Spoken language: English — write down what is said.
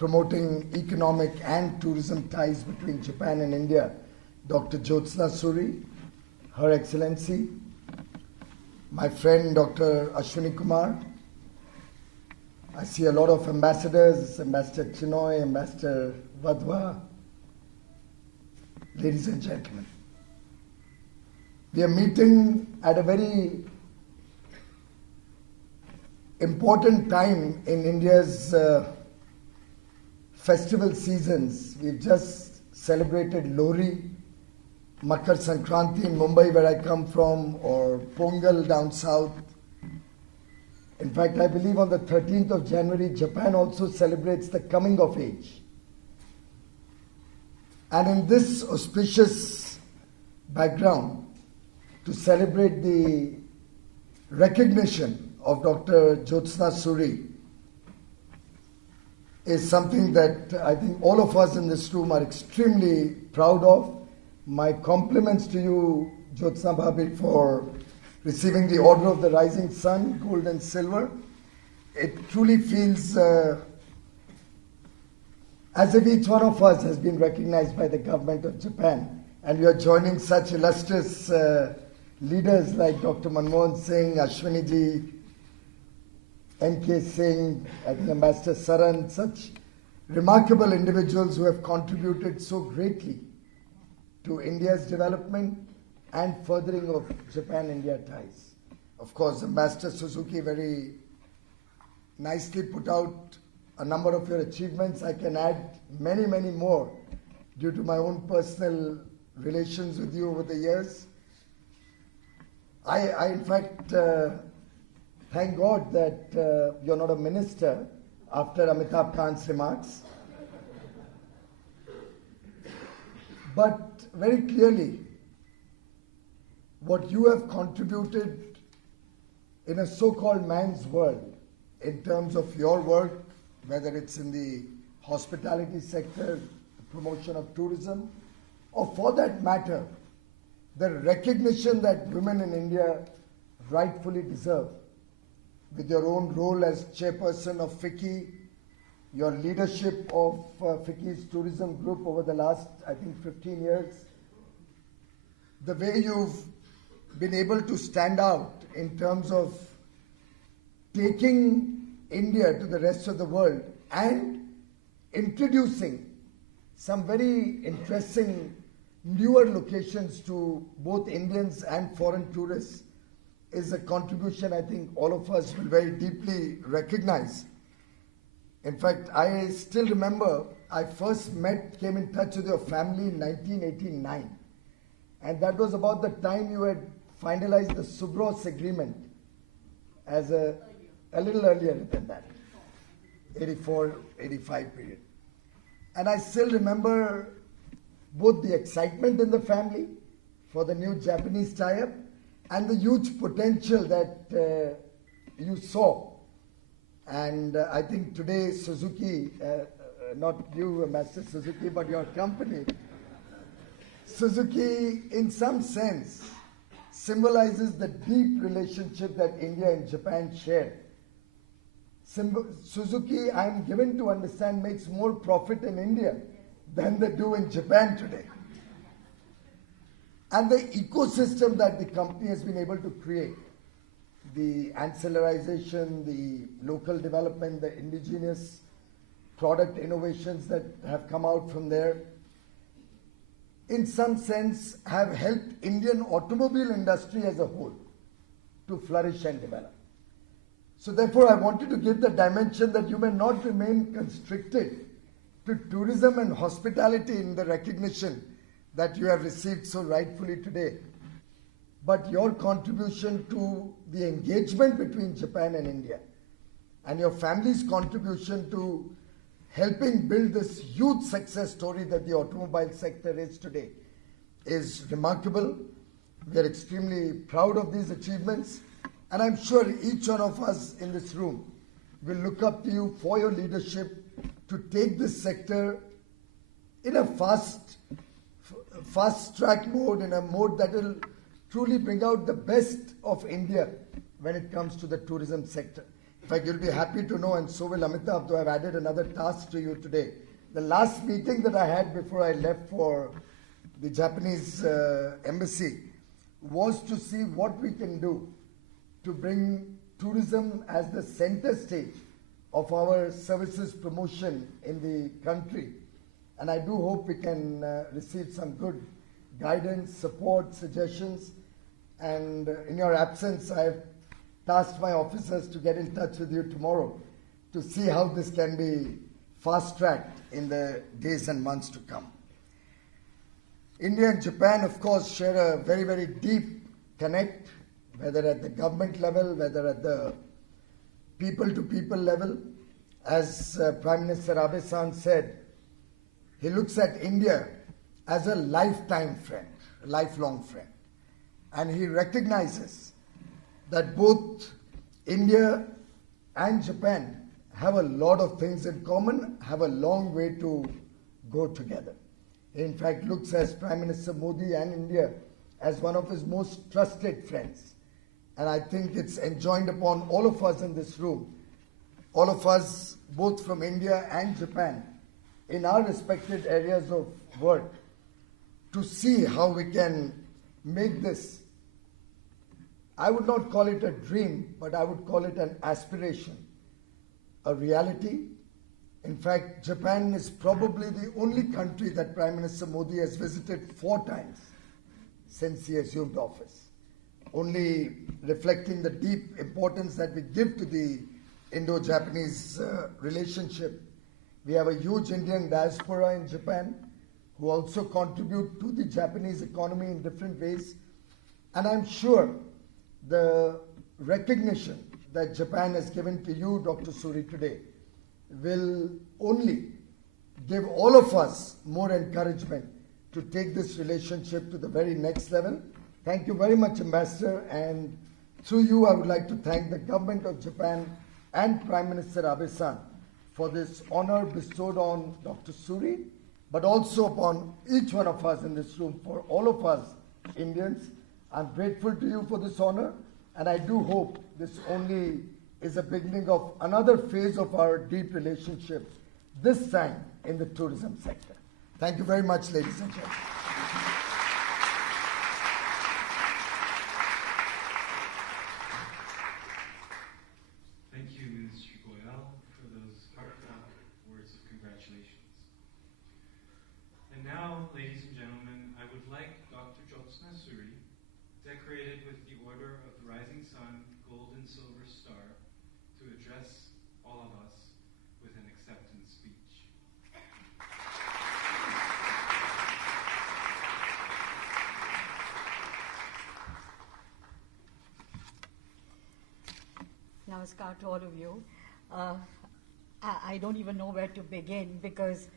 promoting economic and tourism ties between Japan and India, Dr. Jyotsna Suri, Her Excellency, my friend Dr. Ashwini Kumar. I see a lot of ambassadors, Ambassador Chinoy, Ambassador Vadva. Ladies and gentlemen, we are meeting at a very important time in India's festival seasons. We've just celebrated Lohri, Makar Sankranti in Mumbai, where I come from, or Pongal down south. In fact, I believe on the 13th of January, Japan also celebrates the coming of age. And in this auspicious background, to celebrate the recognition of Dr. Jyotsna Suri is something that I think all of us in this room are extremely proud of. My compliments to you, Jyotsna Bhabhi, for receiving the Order of the Rising Sun, gold and silver. It truly feels as if each one of us has been recognized by the government of Japan, and we are joining such illustrious leaders like Dr. Manmohan Singh, Ashwini ji, N.K. Singh, I think Ambassador Saran, such remarkable individuals who have contributed so greatly to India's development and furthering of Japan-India ties. Of course, Ambassador Suzuki very nicely put out a number of your achievements. I can add many, many more due to my own personal relations with you over the years. I in fact, thank God that you're not a minister after Amitabh Khan's remarks. But very clearly, what you have contributed in a so-called man's world in terms of your work, whether it's in the hospitality sector, the promotion of tourism, or for that matter, the recognition that women in India rightfully deserve, with your own role as chairperson of FICCI, your leadership of FICCI's tourism group over the last, I think, 15 years, the way you've been able to stand out in terms of taking India to the rest of the world and introducing some very interesting newer locations to both Indians and foreign tourists is a contribution I think all of us will very deeply recognize. In fact, I still remember I first came in touch with your family in 1989. And that was about the time you had finalized the Subros agreement as a little earlier than that, 84, 85 period. And I still remember both the excitement in the family for the new Japanese tie-up and the huge potential that you saw. And I think today Suzuki, not you, Master Suzuki, but your company, Suzuki in some sense symbolizes the deep relationship that India and Japan share. Suzuki, I'm given to understand, makes more profit in India than they do in Japan today. And the ecosystem that the company has been able to create, the ancillarization, the local development, the indigenous product innovations that have come out from there, in some sense have helped Indian automobile industry as a whole to flourish and develop. So therefore I wanted to give the dimension that you may not remain constricted to tourism and hospitality in the recognition that you have received so rightfully today, but your contribution to the engagement between Japan and India and your family's contribution to helping build this huge success story that the automobile sector is today is remarkable. We are extremely proud of these achievements, and I'm sure each one of us in this room will look up to you for your leadership to take this sector in a fast track mode, in a mode that will truly bring out the best of India when it comes to the tourism sector. fact, you'll be happy to know, and so will Amitabh, though I've added another task to you today. The last meeting that I had before I left for the Japanese embassy was to see what we can do to bring tourism as the center stage of our services promotion in the country. And I do hope we can receive some good guidance, support, suggestions. And in your absence, I have tasked my officers to get in touch with you tomorrow to see how this can be fast-tracked in the days and months to come. India and Japan, of course, share a very, very deep connect, whether at the government level, whether at the people-to-people level. As Prime Minister Abe-san said, he looks at India as a lifetime friend, a lifelong friend. And he recognizes that both India and Japan have a lot of things in common, have a long way to go together. He in fact looks as Prime Minister Modi and India as one of his most trusted friends. And I think it's enjoined upon all of us in this room, all of us both from India and Japan, in our respective areas of work, to see how we can make this, I would not call it a dream, but I would call it an aspiration, a reality. In fact, Japan is probably the only country that Prime Minister Modi has visited 4 times since he assumed office, only reflecting the deep importance that we give to the Indo-Japanese relationship. We have a huge Indian diaspora in Japan who also contribute to the Japanese economy in different ways. And I'm sure the recognition that Japan has given to you, Dr. Suri, today will only give all of us more encouragement to take this relationship to the very next level. Thank you very much, Ambassador, and through you I would like to thank the government of Japan and Prime Minister Abe-san for this honor bestowed on Dr. Suri, but also upon each one of us in this room, for all of us Indians. I'm grateful to you for this honor, and I do hope this only is a beginning of another phase of our deep relationship, this time in the tourism sector. Thank you very much, ladies and gentlemen. Thank you, Mr. Goyal, for those heartfelt words of congratulations. And now, ladies and gentlemen, I would like Dr. Jyotsna Suri, decorated with the Order of the Rising Sun Gold and Silver Star, to address all of us with an acceptance speech. Namaskar to all of you. I don't even know where to begin because